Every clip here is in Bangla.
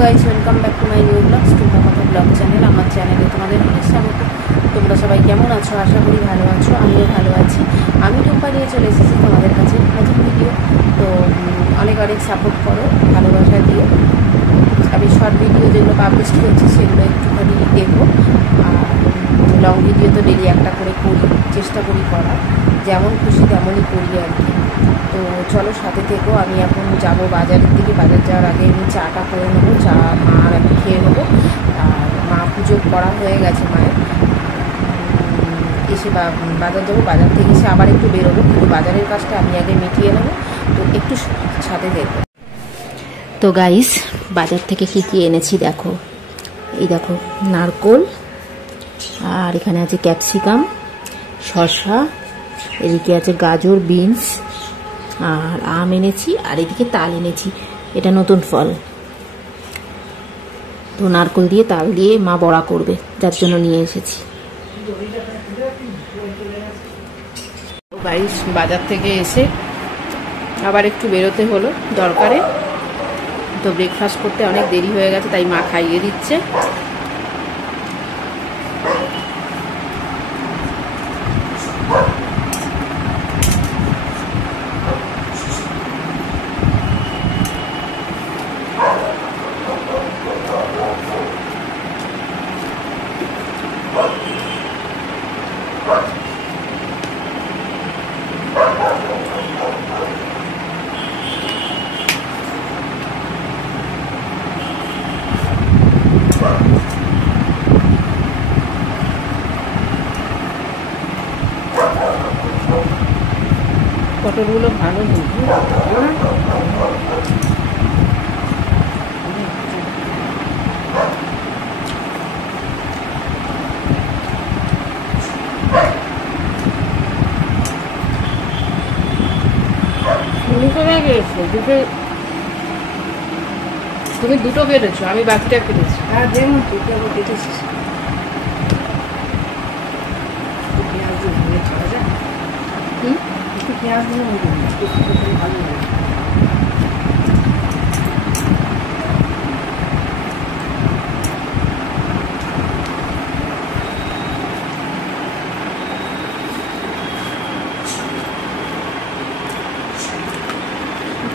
Guys, welcome back to my new blogs, Tumpa কথা ব্লগ চ্যানেল। আমার চ্যানেলে তোমাদের অনেক স্বাগত। তোমরা সবাই কেমন আছো? আশা করি ভালো আছো, আমিও ভালো আছি। আমি টুম্পা নিয়ে চলে এসেছি তোমাদের কাছে নতুন ভিডিও। তো অনেক অনেক সাপোর্ট করো, ভালোবাসা দিও। আমি শর্ট ভিডিও যেগুলো পাবলিশ করছি সেগুলো একটুখানি দেখো। আর লং ভিডিও তো ডেলি একটা করে করি, চেষ্টা করি করা, যেমন খুশি তেমনই করি আর কি। তো চলো সাথে থেকো। আমি এখন যাব বাজারের দিকে। বাজার যাওয়ার আগে আমি চাটা করে নেবো, চা মা আর আমি খেয়ে নেবো। আর মা পুজো করা হয়ে গেছে মায়ের। এসে বাজার যাবো, বাজার থেকে এসে আবার একটু বেরোবো, কিন্তু বাজারের কাজটা আমি আগে মিটিয়ে নেবো। তো একটু সাথে দেখো। তো গাইস, বাজার থেকে কী কী এনেছি দেখো। এই দেখো নারকোল, আর এখানে আছে ক্যাপসিকাম, শসা, এদিকে আছে গাজর, বিনস, আর আম এনেছি, আর এদিকে তাল এনেছি। এটা নতুন ফল। তো নারকোল দিয়ে তাল দিয়ে মা বড়া করবে, যার জন্য নিয়ে এসেছি। গাইস, বাজার থেকে এসে আবার একটু বেরোতে হলো দরকারে। তো ব্রেকফাস্ট করতে অনেক দেরি হয়ে গেছে, তাই মা খাইয়ে দিচ্ছে। পটলগুলো ভালো বুঝি তুমি দুটো কেটেছো, আমি বাকিটা কেটেছি। হ্যাঁ যেমন তুই কেটেছিস। একটু পেঁয়াজ দিয়ে ভালো লাগে।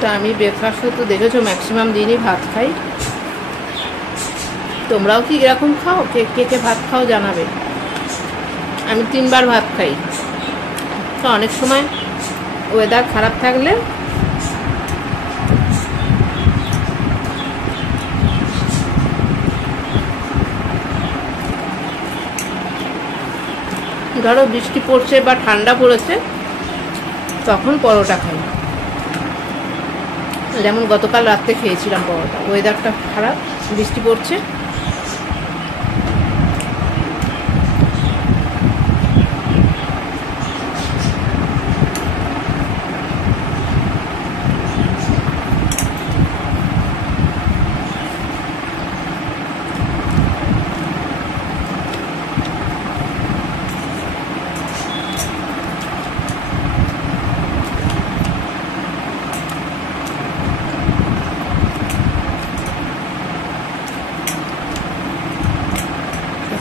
তো আমি ব্রেকফাস্টে তো দেখেছো ম্যাক্সিমাম দিনই ভাত খাই। তোমরাও কি এরকম খাও? কে কে ভাত খাও জানাবে। আমি 3 বার ভাত খাই। তো অনেক সময় ওয়েদার খারাপ থাকলে ধরো বৃষ্টি পড়ছে বা ঠান্ডা পড়েছে, তখন পরোটা খাই। যেমন গতকাল রাত্রে খেয়েছিলাম পরোটা। ওয়েদারটা খারাপ, বৃষ্টি পড়ছে।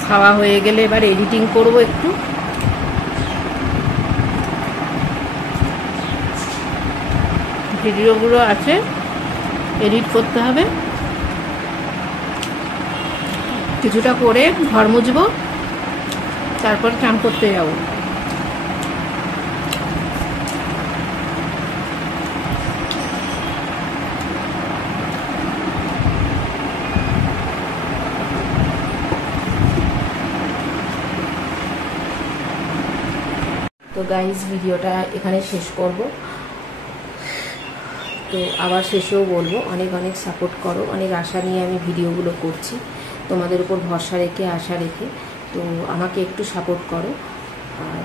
খাওয়া হয়ে গেলে এবার এডিটিং করব একটু। ভিডিওগুলো আছে, এডিট করতে হবে। কিছুটা করে ঘর মুছবো, তারপর চান করতে যাব। তো গাইজ, ভিডিওটা এখানে শেষ করব। তো আবার শেষেও বলবো, অনেক অনেক সাপোর্ট করো। অনেক আশা নিয়ে আমি ভিডিওগুলো করছি, তোমাদের উপর ভরসা রেখে, আশা রেখে। তো আমাকে একটু সাপোর্ট করো। আর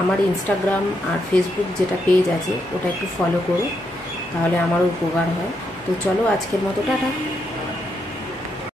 আমার ইনস্টাগ্রাম আর ফেসবুক যেটা পেজ আছে ওটা একটু ফলো করো, তাহলে আমারও উপকার হয়। তো চলো, আজকের মতো টাটা।